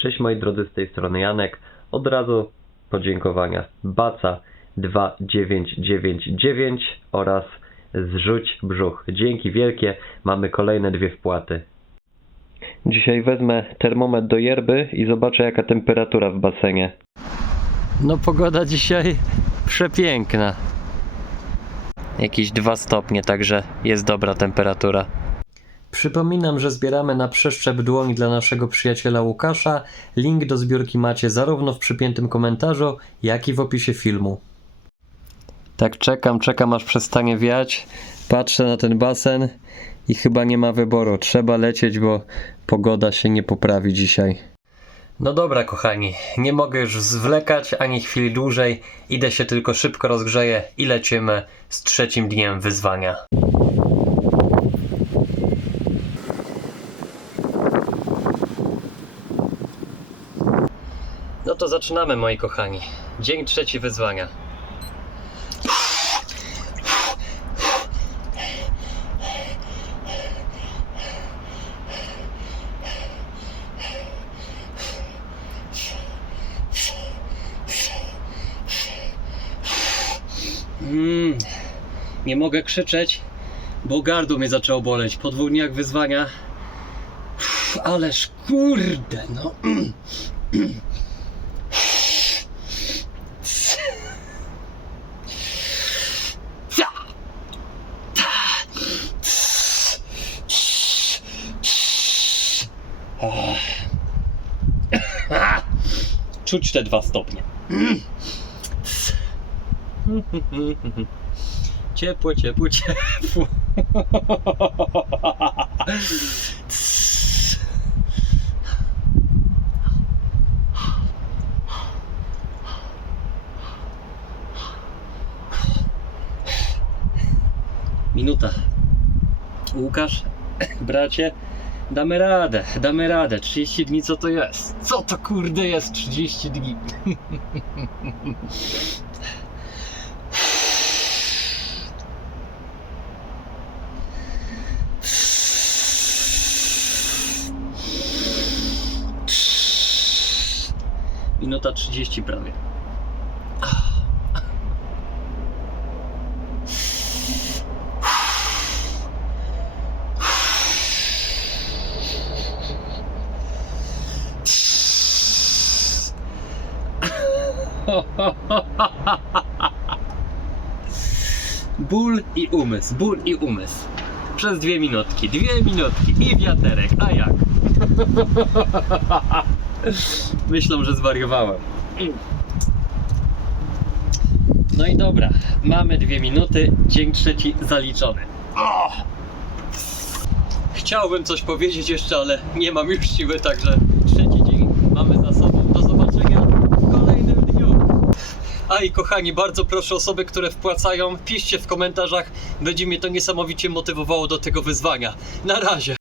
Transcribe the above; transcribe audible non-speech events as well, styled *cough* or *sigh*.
Cześć moi drodzy, z tej strony Janek. Od razu podziękowania Baca 2999 oraz Zrzuć Brzuch. Dzięki wielkie, mamy kolejne dwie wpłaty. Dzisiaj wezmę termometr do yerby i zobaczę jaka temperatura w basenie. No pogoda dzisiaj przepiękna. Jakieś 2 stopnie, także jest dobra temperatura. Przypominam, że zbieramy na przeszczep dłoni dla naszego przyjaciela Łukasza. Link do zbiórki macie zarówno w przypiętym komentarzu, jak i w opisie filmu. Tak czekam, czekam aż przestanie wiać. Patrzę na ten basen i chyba nie ma wyboru. Trzeba lecieć, bo pogoda się nie poprawi dzisiaj. No dobra, kochani, nie mogę już zwlekać ani chwili dłużej. Idę się tylko szybko rozgrzeję i lecimy z trzecim dniem wyzwania. No to zaczynamy, moi kochani. Dzień trzeci wyzwania. Mm, nie mogę krzyczeć, bo gardło mnie zaczęło boleć po dwóch dniach wyzwania. Uff, Ależ kurde, no. *clears throat* Czuć te dwa stopnie. Ciepło, ciepło, ciepło. Minuta. Łukasz, bracie, damy radę, damy radę. 30 dni co to jest? Co to kurde jest 30 dni? Minuta 30 prawie. *laughs* Ból i umysł, ból i umysł. Przez dwie minutki, dwie minutki i wiaterek, a jak? *laughs* Myślą, że zwariowałem. No i dobra, mamy dwie minuty, dzień trzeci zaliczony. Chciałbym coś powiedzieć jeszcze, ale nie mam już siły, także trzeci dzień mamy za sobą. Do zobaczenia w kolejnym dniu. A i kochani, bardzo proszę osoby, które wpłacają, piszcie w komentarzach, będzie mnie to niesamowicie motywowało do tego wyzwania. Na razie.